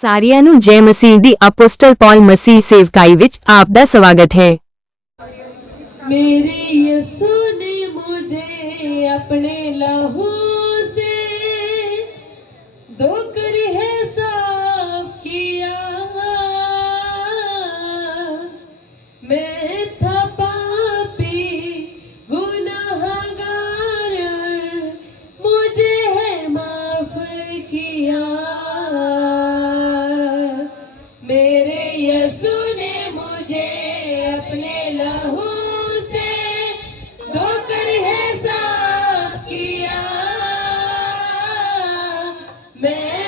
ਸਾਰਿਆਂ ਨੂੰ ਜੈ ਮਸੀਹ ਦੀ ਅਪੋਸਟਲ ਪੌਲ ਮਸੀਹ ਸੇਵਕਾਈ ਵਿੱਚ ਆਪ ਦਾ ਸਵਾਗਤ ਹੈ। मेरे यीशु ने मुझे अपने लहू से धोकर है साफ किया। मैं था पापी गुनाहगार, मुझे है माफ किया। मेरे यीशु ने मुझे अपने लहू मैं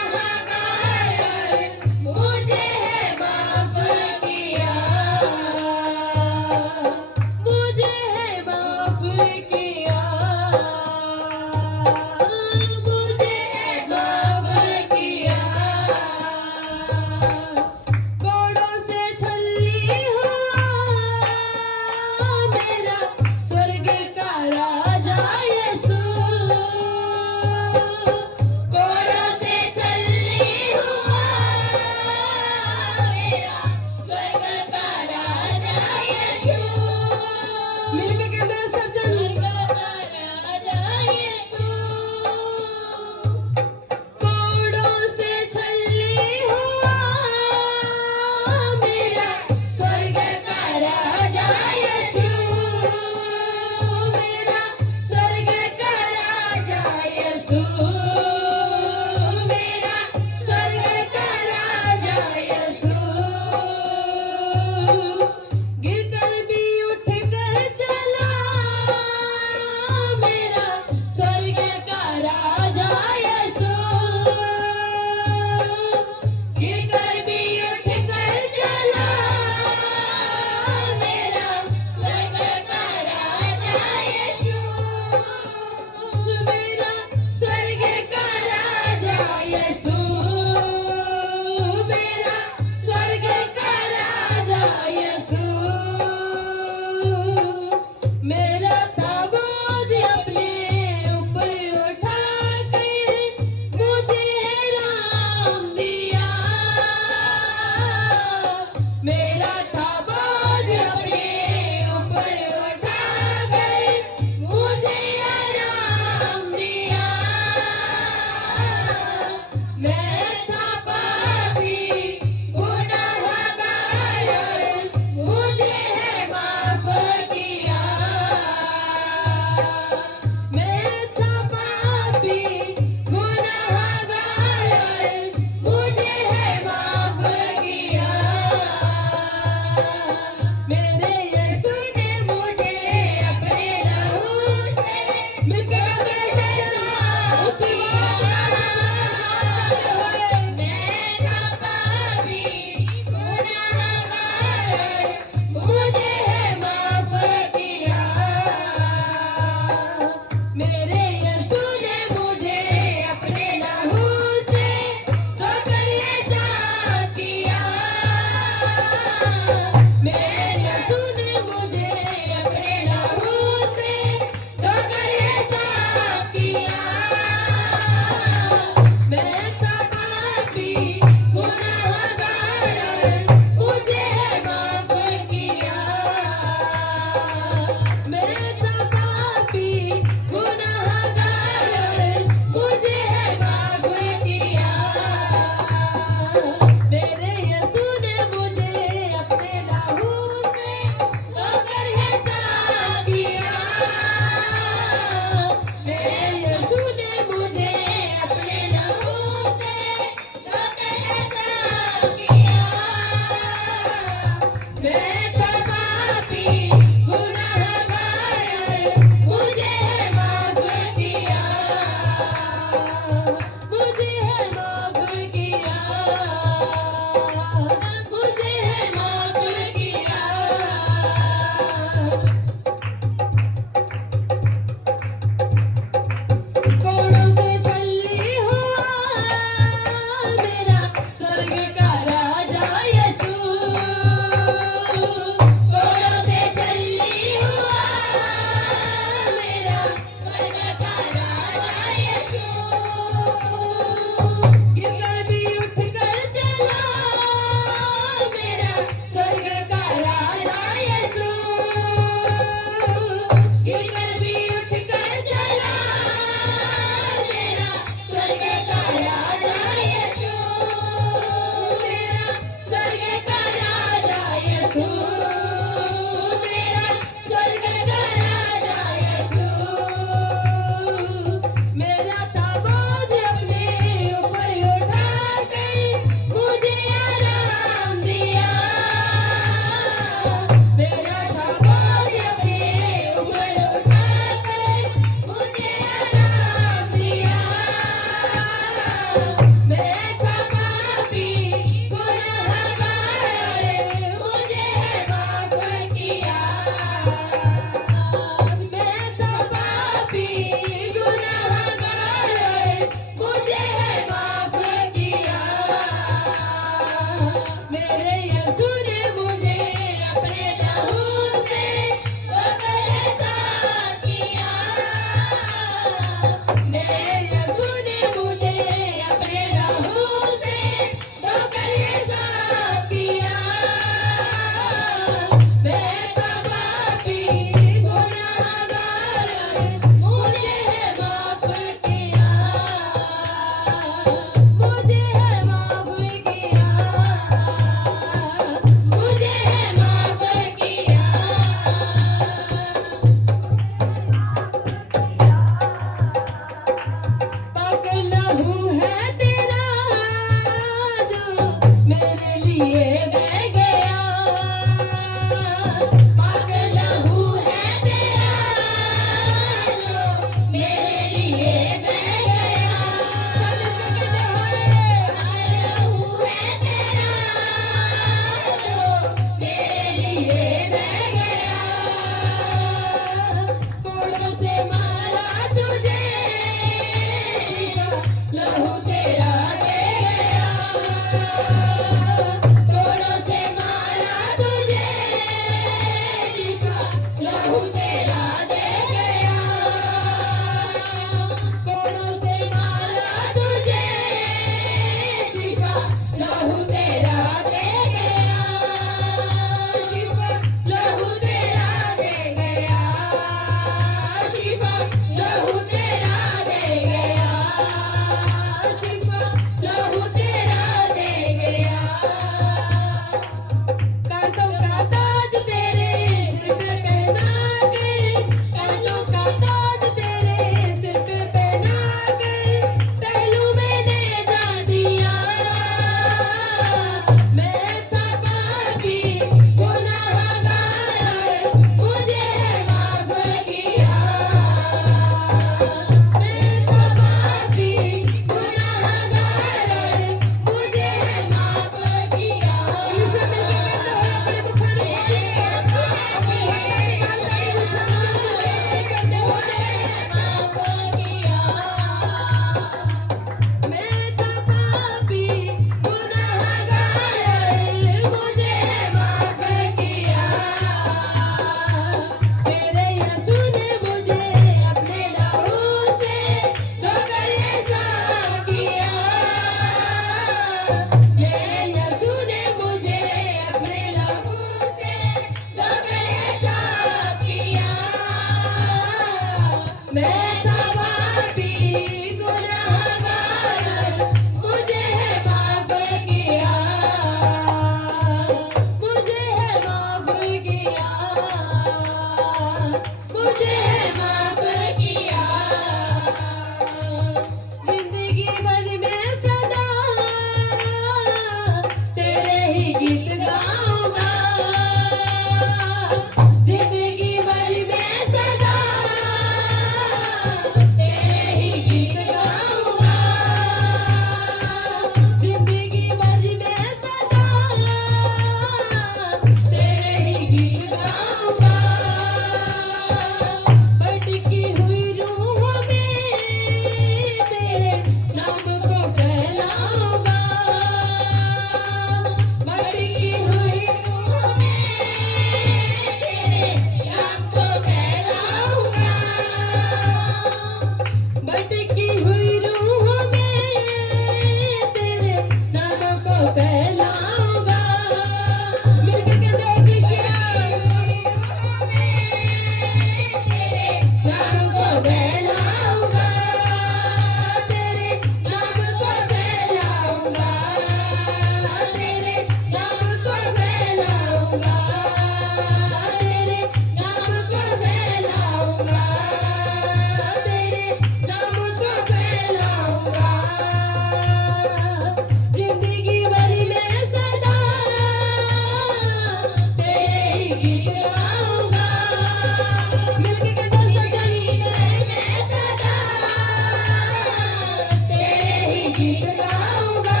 गीत गाऊंगा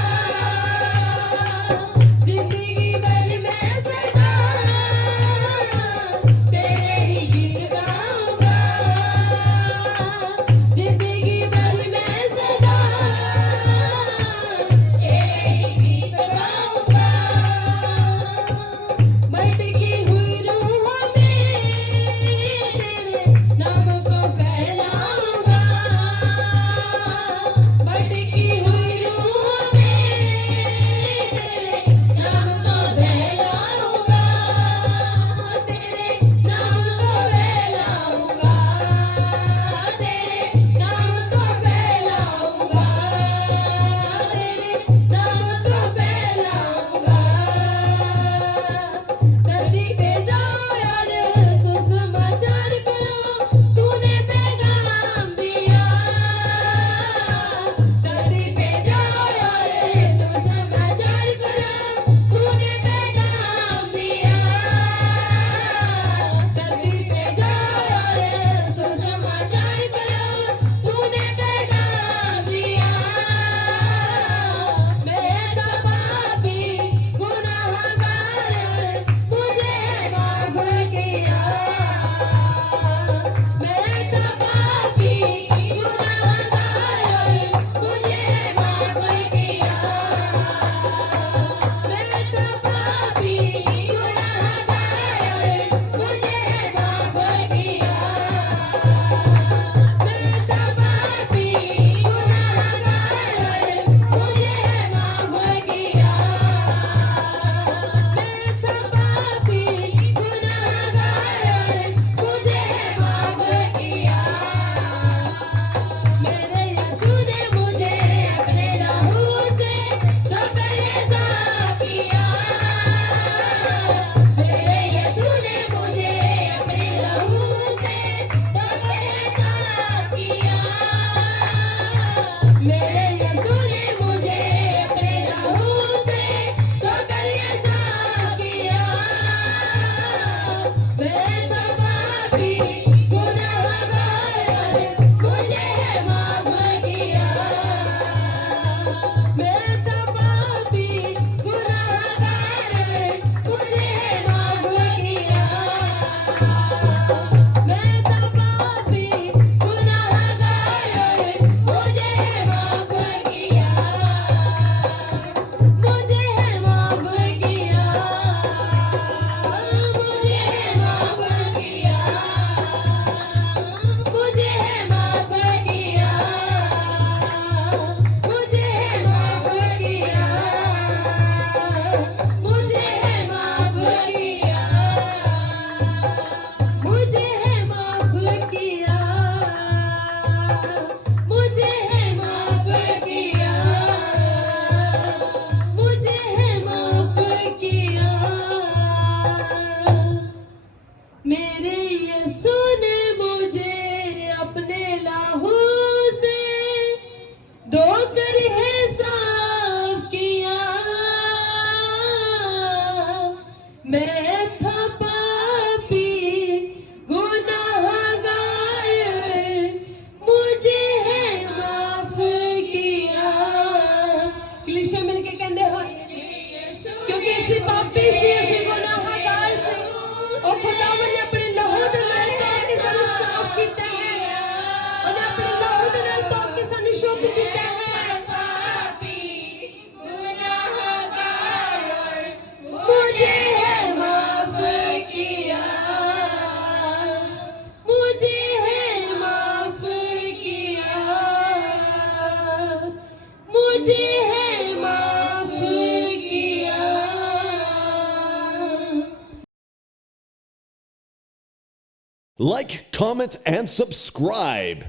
जिंदगी भर मैं सदा तेरे ही गीत गाऊंगा जिंदगी भर मैं सदा तेरे ही गीत गाऊंगा भटकी हुई रूहों में तेरे नाम को फैलाऊंगा भटकी हुई रूहों में तेरे नाम को फैलाऊंगा तेरे नाम को फैलाऊंगा तेरे नाम को फैलाऊंगा तेरे नाम को फैलाऊंगा धरती पे जाओ यार सुसमाचार करो तूने पैगाम दिया धरती पे जाओ यार सुसमाचार करो तूने पैगाम दिया धरती पे जाओ यार सुसमाचार करो तूने पैगाम दिया मैं तो पापी गुनाहगार मुझे माफ किया मैं तो पापी गुनाहगार मुझे माफ किया मैं तो पापी गुनाहगार मुझे माफ किया मैं तो पापी गुनाहगार मुझे माफ किया मैं तो पापी गुनाहगार मुझे माफ किया मेरे यीशु ने मुझे अपने लहू से धोकर साफ किया मेरे यीशु ने मुझे अपने लहू से धोकर साफ किया मेरे यीशु ने मुझे अपने लहू से धोकर साफ किया मैं तो पापी गुनाहगार मुझे माफ किया मैं तो पापी गुनाहगार मुझे माफ किया मैं तो पापी गुनाहगार मुझे माफ किया मुझे माफ किया मुझे माफ किया मुझे माफ किया मुझे माफ किया मुझे माफ किया मुझे माफ किया मुझे माफ किया मुझे माफ किया मेरे यीशु ने मुझे अपने लहू से धोकर है साफ किया मैं था पापी गुनाहगार मुझे है माफ किया कलीसिया मिलके कहते हो क्योंकि इसी पापी से इसी गुनाहगार से और खुदावन ने अपने लहू ਦੇ ਨਾਲ ਧੋ ਕੇ ਸਾਨੂੰ ਸਾਫ਼ ਕੀਤਾ ਹੈ ਉਹਨੇ ਆਪਣੇ ਲਹੂ ਦੇ ਨਾਲ ਧੋ ਕੇ ਸਾਨੂੰ ਸ਼ੁੱਧ ਕੀਤਾ ਹੈ ਪਾਪੀ गुनाहगार मुझे है माफ किया मुझे है माफ किया मुझे है माफ किया Like, comment, and subscribe.